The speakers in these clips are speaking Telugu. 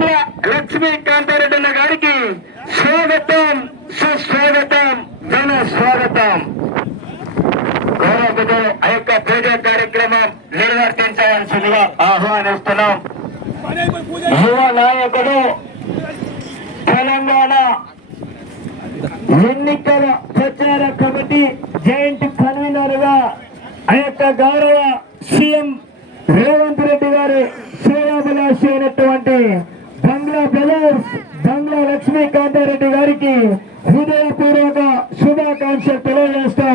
బంగ్లా లక్ష్మీకాంతారెడ్డి అన్న గారికి స్వాగతం సుస్వాగతం ఘన స్వాగతం గౌరవతో ఆ యొక్క పూజా కార్యక్రమం నిర్వర్తించవలసిందిగా ఆహ్వానిస్తున్నాం. యువ నాయకుడు తెలంగాణ ఎన్నికల ప్రచార కమిటీ జాయింట్ కన్వీనర్గా ఆ యొక్క గౌరవ సీఎం రేవంత్ రెడ్డి గారి శ్రేయాభిలాషి అయినటువంటి బ్రదర్స్ బంగ్లా లక్ష్మీకాంతారెడ్డి గారికి హృదయపూర్వక శుభాకాంక్షలు తెలియజేస్తూ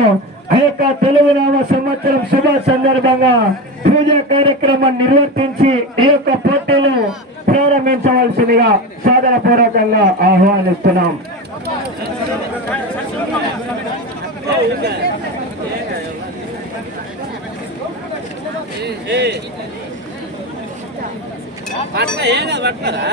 ఆ యొక్క తెలుగు నామ సంవత్సరం శుభ సందర్భంగా పూజా కార్యక్రమం నిర్వర్తించి ఈ యొక్క పోటీలు ప్రారంభించవలసిందిగా సాధన పూర్వకంగా ఆహ్వానిస్తున్నాం. పట్ల ఏం. పట్లరా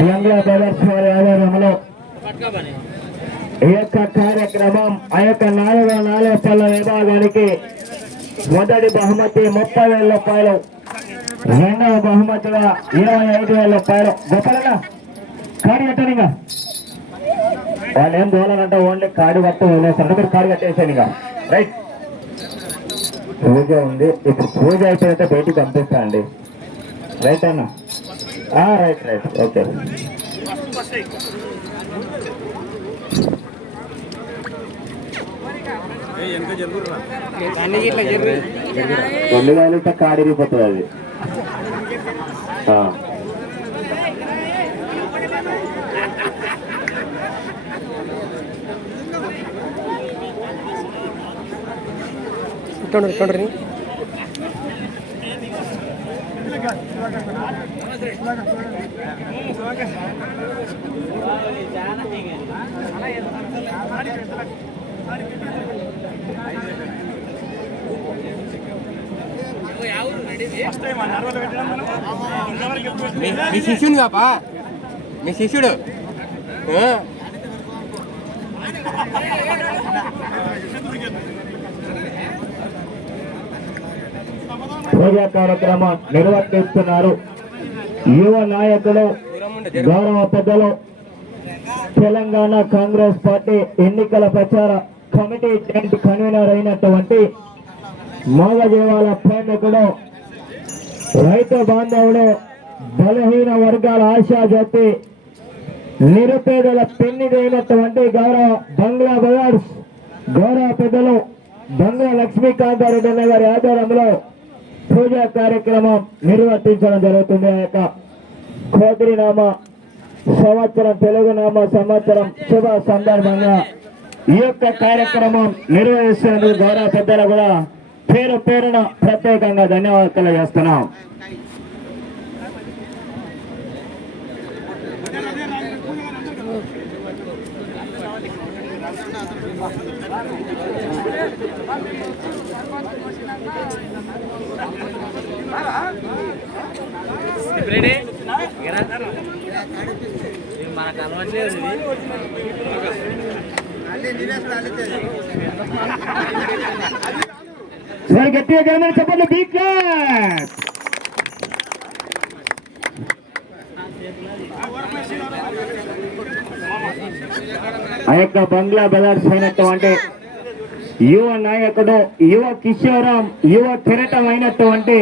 బంగ్లా బ్రదర్స్ వారి ఈ యొక్క కార్యక్రమం ఆ యొక్క నాలుగో నాలుగు పళ్ళ విభాగానికి మొదటి బహుమతి ముప్పై వేల రూపాయలు రెండవ బహుమతిగా ఇరవై ఐదు వేల రూపాయలు. గొప్పగా కాడి కట్టనిగా. వాళ్ళు ఏం దోలాలంటే ఓన్లీ కాడి కట్టు వదిలేస్తారు. మీరు కాడి కట్టేసాను ఇక రైట్ పూజ ఉంది. ఇప్పుడు పూజ అయిపోయినట్టే బయటికి పంపిస్తా అండి. రైట్ అన్న? రైట్ రైట్ ఓకే రెండు వేలు కాడిరిపోతుంది అది ఆ. ఇట్టుండ్రి ఇట్టుండ్రి మీ శిష్యుని కాపా మీ శిష్యుడు పూజా కార్యక్రమం నిర్వర్తిస్తున్నారు. యువ నాయకులు గౌరవ పెద్దలు తెలంగాణ కాంగ్రెస్ పార్టీ ఎన్నికల ప్రచార కమిటీ జాయింట్ కన్వీనర్ అయినటువంటి మోగజీవాల ప్రేమికుడు రైతు బాంధవుడు బలహీన వర్గాల ఆశాజ్యోతి నిరుపేదల పెన్నిదైనటువంటి గౌరవ బంగ్లా బజార్స్ గౌరవ పెద్దలు బంగ్లా లక్ష్మీకాంతారెడ్డి అన్న గారి ఆధ్వర్యంలో పూజా కార్యక్రమం నిర్వర్తించడం జరుగుతుంది. ఆ యొక్క కోదిరినామ సంవత్సరం తెలుగునామ సంవత్సరం శుభ సందర్భంగా ఈ యొక్క కార్యక్రమం నిర్వహిస్తున్నందుకు గౌరవ పెద్దలు కూడా పేరు పేరున ప్రత్యేకంగా ధన్యవాదాలు తెలియజేస్తున్నాం. మనకు అలవాట్లేదు గట్టిగా చెప్పండి బీ క్లాస్. ఆ యొక్క బంగ్లా బ్రదర్స్ అయినటువంటి యువ నాయకుడు యువ కిషోరం యువ కిరటం అయినటువంటి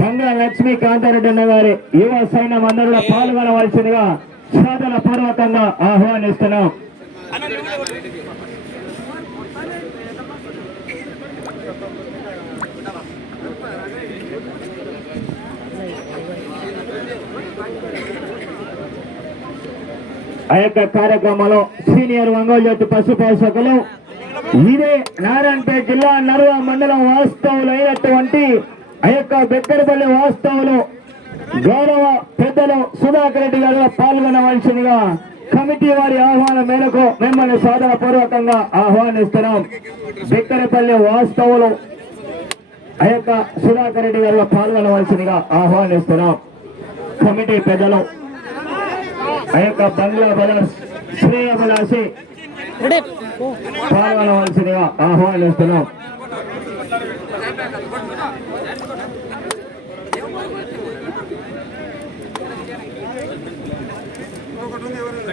బంగ్లా లక్ష్మీ కాంతారెడ్డి అన్న గారి యువ సైన్యం అందరూ పాల్గొనవలసిందిగా సాధన పూర్వకంగా ఆహ్వానిస్తున్నాం. ఆ యొక్క కార్యక్రమంలో సీనియర్ ఒంగోలు పశు పోషకులు ఇదే నారాయణపేట జిల్లా నర్వ మండలం వాస్తవులు అయినటువంటి ఆ యొక్క బెక్కరపల్లి వాస్తవులు గౌరవ పెద్దలు సుధాకర్ రెడ్డి గారు పాల్గొనవలసిందిగా కమిటీ వారి ఆహ్వానం మేరకు మిమ్మల్ని సాధన పూర్వకంగా ఆహ్వానిస్తున్నాం. బిక్కరపల్లి వాస్తవులు ఆ యొక్క సుధాకర్ రెడ్డి గారు పాల్గొనవలసిందిగా ఆహ్వానిస్తున్నాం. కమిటీ పెద్దలు ఆ యొక్క బంగ్లా బ్రదర్స్ శ్రేయభిలాషి పాల్గొనవలసిందిగా ఆహ్వానిస్తున్నాం కావాలన్న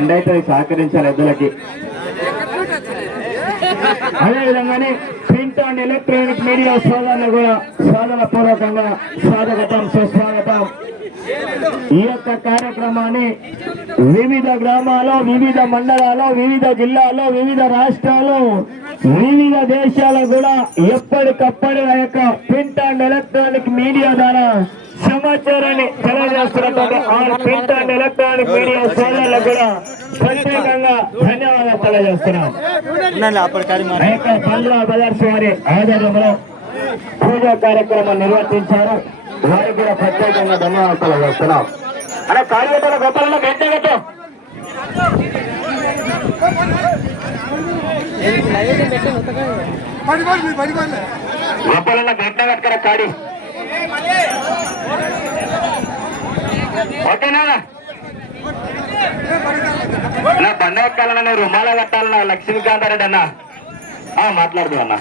ఎండ అయితే సహకరించాలి ఎద్దులకి. అదేవిధంగానే ప్రింట్ అండ్ ఎలక్ట్రానిక్ మీడియా సోదరులు కూడా సాధన పూర్వకంగా స్వాగతం సుస్వాగతం. ఈ యొక్క కార్యక్రమాన్ని వివిధ గ్రామాల్లో వివిధ మండలాల్లో వివిధ జిల్లాల్లో వివిధ రాష్ట్రాలు వివిధ దేశాలు కూడా ఎప్పటికప్పుడు ఆ యొక్క ప్రింట్ అండ్ ఎలక్ట్రానిక్ మీడియా ద్వారా సమాచారాన్ని తెలియజేస్తున్నటువంటి ఆ ప్రింట్ అండ్ ఎలక్ట్రానిక్ మీడియా సోదరులకు కూడా ప్రత్యేకంగా ధన్యవాదాలు తెలియజేస్తున్నాం. పంద్రా బజార్స్ వారి ఆధ్వర్యంలో పూజా కార్యక్రమం నిర్వర్తించారు. వారికి కూడా ప్రత్యేకంగా ధన్యవాదాలు తెలియజేస్తున్నాం. అలా కార్యకర్తల గొప్పలలో గెట్టగట్టు గొప్పలలో గెట్టగట్టుకర కాడి. ఓకేనా నా బండ ఎక్కాలన్నా రుమాల కట్టాలన్నా లక్ష్మీకాంతారెడ్డి అన్న. ఆ, మాట్లాడదు అన్న.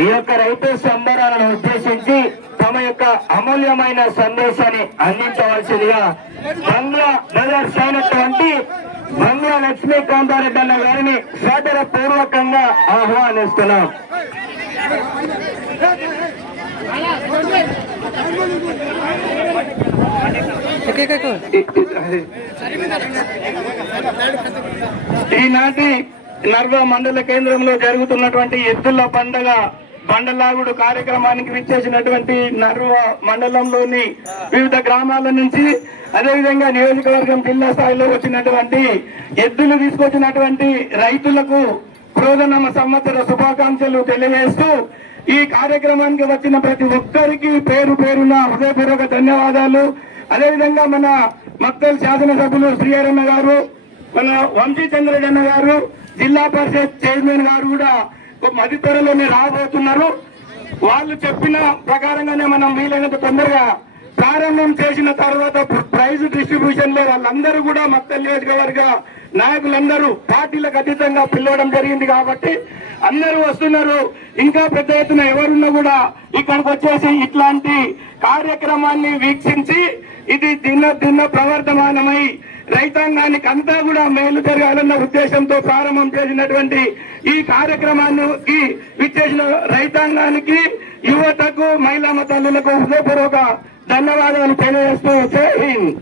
ఈ యొక్క రైతు సంబరాలను ఉద్దేశించి తమ యొక్క అమూల్యమైన సందేశాన్ని అందించవలసిందిగా బంగ్లా బ్రదర్స్ అయినటువంటి బంగ్లా లక్ష్మీకాంతారెడ్డి అన్న గారిని సాదర పూర్వకంగా ఆహ్వానిస్తున్నాం. ఈనాటి నర్వ మండల కేంద్రంలో జరుగుతున్నటువంటి ఎద్దుల పండగ బండలాగుడు కార్యక్రమానికి విచ్చేసినటువంటి నర్వ మండలంలోని వివిధ గ్రామాల నుంచి అదేవిధంగా నియోజకవర్గం జిల్లా స్థాయిలో వచ్చినటువంటి ఎద్దులు తీసుకొచ్చినటువంటి రైతులకు ప్రోధనమ సంవత్సర శుభాకాంక్షలు తెలియజేస్తూ ఈ కార్యక్రమానికి వచ్చిన ప్రతి ఒక్కరికి పేరు పేరున హృదయపూర్వక ధన్యవాదాలు. అదేవిధంగా మన మక్తల్ శాసనసభ్యులు శ్రీహరణ గారు మన వంశీ చంద్రజన్న గారు జిల్లా పరిషత్ చైర్మన్ గారు కూడా ఒక మధ్య త్వరలోనే రాబోతున్నారు. వాళ్ళు చెప్పిన ప్రకారంగానే మనం వీలైనంత తొందరగా ప్రారంభం చేసిన తర్వాత ప్రైజ్ డిస్ట్రిబ్యూషన్లో వాళ్ళందరూ కూడా మక్తల్ నియోజకవర్గ నాయకులందరూ పార్టీలకు అతీతంగా పిలవడం జరిగింది కాబట్టి అందరూ వస్తున్నారు. ఇంకా పెద్ద ఎత్తున ఎవరున్నా కూడా ఇక్కడికి వచ్చేసి ఇట్లాంటి కార్యక్రమాన్ని వీక్షించి ఇది దిన దిన ప్రవర్తమానమై రైతాంగానికి అంతా కూడా మేలు జరగాలన్న ఉద్దేశంతో ప్రారంభం చేసినటువంటి ఈ కార్యక్రమానికి విచ్చేసిన రైతాంగానికి యువతకు మహిళా తల్లులకు హృదయపూర్వక ధన్యవాదాలు తెలియజేస్తూ జై హింద్.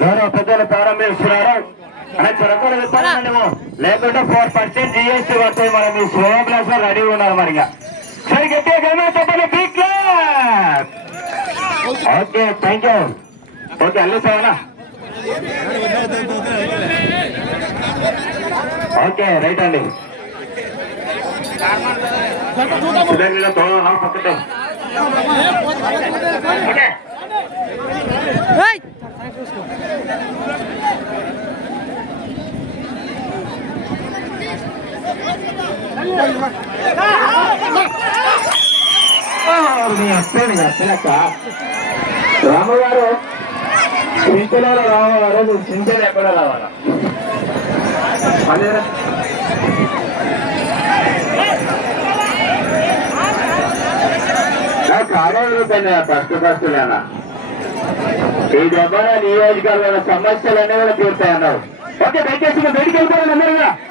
గౌరవ పెద్దలు ప్రారంభిస్తున్నారు అలా చెరకలు విప్పాలండి లేకుంటే ఫోర్ పర్సెంట్ జిఎస్టీ వస్తాయి మనం మీ స్లో క్లాస్లో రెడీ ఉన్నారు మరి సరే గట్టిగా గమనం చెప్పండి big class okay thank you okay Allu sir okay right అండి. సుధీర్లో తోడా పక్కతో రావాలా మీ అత్తని నువ్వు సింతలు ఎక్కడ రావాలా? అదేనా నాకు కాలేజీ ఫస్ట్ ఫస్ట్ లేనా ఈ ద్వారా నియోజకవర్గ సమస్యలన్నీ కూడా తీరుతాయి ఓకే దయచేసి మీరు బయటికి వెళ్ళిపోవాలి